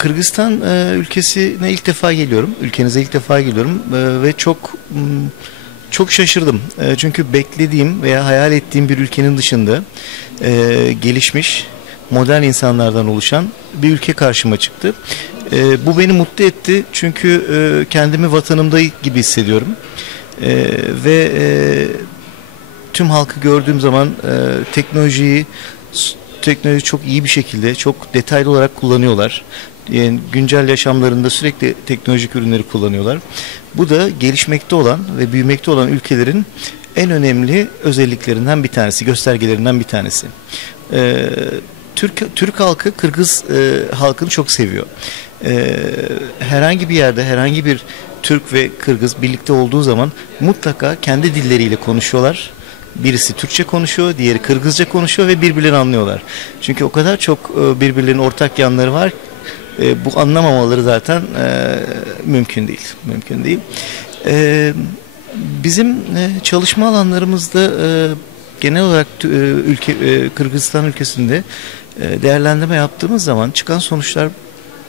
Kırgızistan ülkesine ilk defa geliyorum. Ülkenize ilk defa geliyorum ve çok şaşırdım. Çünkü beklediğim veya hayal ettiğim bir ülkenin dışında gelişmiş, modern insanlardan oluşan bir ülke karşıma çıktı. Bu beni mutlu etti çünkü kendimi vatanımda gibi hissediyorum. Ve tüm halkı gördüğüm zaman teknoloji çok iyi bir şekilde, çok detaylı olarak kullanıyorlar. Yani güncel yaşamlarında sürekli teknolojik ürünleri kullanıyorlar. Bu da gelişmekte olan ve büyümekte olan ülkelerin en önemli özelliklerinden bir tanesi, göstergelerinden bir tanesi. Türk halkı Kırgız halkını çok seviyor. Herhangi bir yerde herhangi bir Türk ve Kırgız birlikte olduğu zaman mutlaka kendi dilleriyle konuşuyorlar. Birisi Türkçe konuşuyor, diğeri Kırgızca konuşuyor ve birbirlerini anlıyorlar. Çünkü o kadar çok birbirlerinin ortak yanları var. Bu anlamamaları zaten mümkün değil. Mümkün değil. Bizim çalışma alanlarımızda genel olarak Kırgızistan ülkesinde değerlendirme yaptığımız zaman çıkan sonuçlar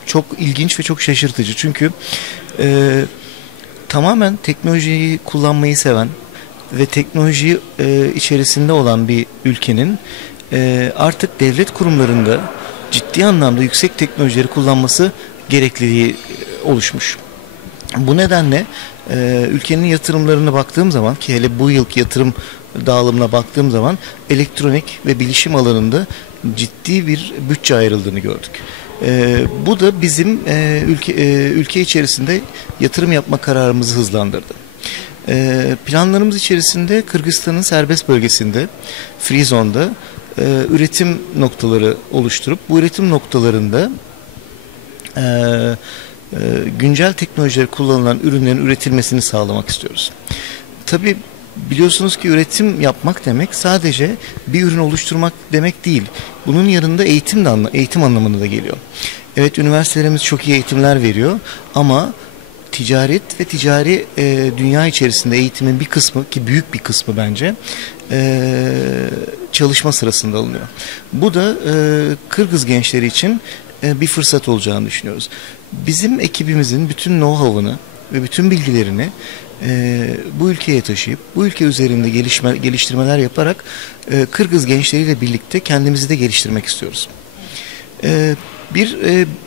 çok ilginç ve çok şaşırtıcı. Çünkü tamamen teknolojiyi kullanmayı seven ve teknoloji içerisinde olan bir ülkenin artık devlet kurumlarında ciddi anlamda yüksek teknolojileri kullanması gerekliliği oluşmuş. Bu nedenle ülkenin yatırımlarına baktığım zaman, ki hele bu yılki yatırım dağılımına baktığım zaman elektronik ve bilişim alanında ciddi bir bütçe ayrıldığını gördük. Bu da bizim ülke içerisinde yatırım yapma kararımızı hızlandırdı. Planlarımız içerisinde Kırgızistan'ın serbest bölgesinde, Free Zone'da üretim noktaları oluşturup bu üretim noktalarında güncel teknolojiler kullanılan ürünlerin üretilmesini sağlamak istiyoruz. Tabii biliyorsunuz ki üretim yapmak demek sadece bir ürün oluşturmak demek değil. Bunun yanında eğitim anlamına da geliyor. Evet, üniversitelerimiz çok iyi eğitimler veriyor ama ticaret ve ticari dünya içerisinde eğitimin bir kısmı, ki büyük bir kısmı bence çalışma sırasında alınıyor. Bu da Kırgız gençleri için bir fırsat olacağını düşünüyoruz. Bizim ekibimizin bütün know-how'ını ve bütün bilgilerini bu ülkeye taşıyıp bu ülke üzerinde geliştirmeler yaparak Kırgız gençleriyle birlikte kendimizi de geliştirmek istiyoruz.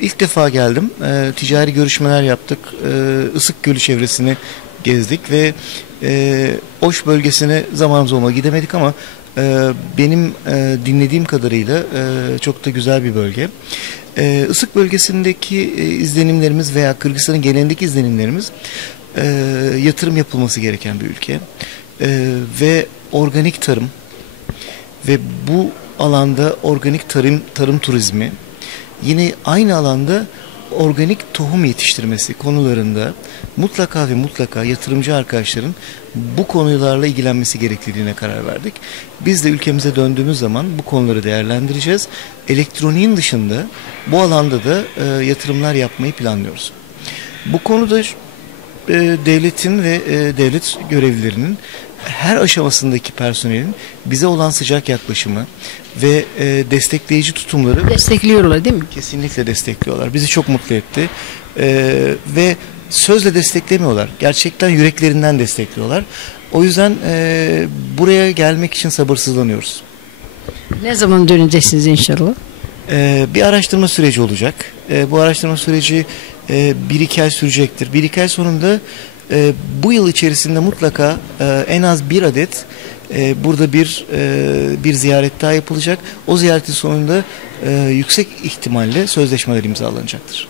İlk defa geldim. Ticari görüşmeler yaptık. Isık Gölü çevresini gezdik ve Oş bölgesine zamanımız olmadı, gidemedik ama benim dinlediğim kadarıyla çok da güzel bir bölge. Isık bölgesindeki izlenimlerimiz veya Kırgızistan'ın genelindeki izlenimlerimiz yatırım yapılması gereken bir ülke. Ve organik tarım ve bu alanda organik tarım turizmi, yine aynı alanda organik tohum yetiştirmesi konularında mutlaka ve mutlaka yatırımcı arkadaşların bu konularla ilgilenmesi gerekliliğine karar verdik. Biz de ülkemize döndüğümüz zaman bu konuları değerlendireceğiz. Elektroniğin dışında bu alanda da yatırımlar yapmayı planlıyoruz. Bu konuda devletin ve devlet görevlilerinin her aşamasındaki personelin bize olan sıcak yaklaşımı ve destekleyici tutumları destekliyorlar, değil mi? Kesinlikle destekliyorlar. Bizi çok mutlu etti. Ve sözle desteklemiyorlar. Gerçekten yüreklerinden destekliyorlar. O yüzden buraya gelmek için sabırsızlanıyoruz. Ne zaman döneceksiniz inşallah? Bir araştırma süreci olacak. Bu araştırma süreci 1-2 ay sürecektir. 1-2 ay sonunda bu yıl içerisinde mutlaka en az bir adet burada bir ziyaret daha yapılacak. O ziyaretin sonunda yüksek ihtimalle sözleşmeler imzalanacaktır.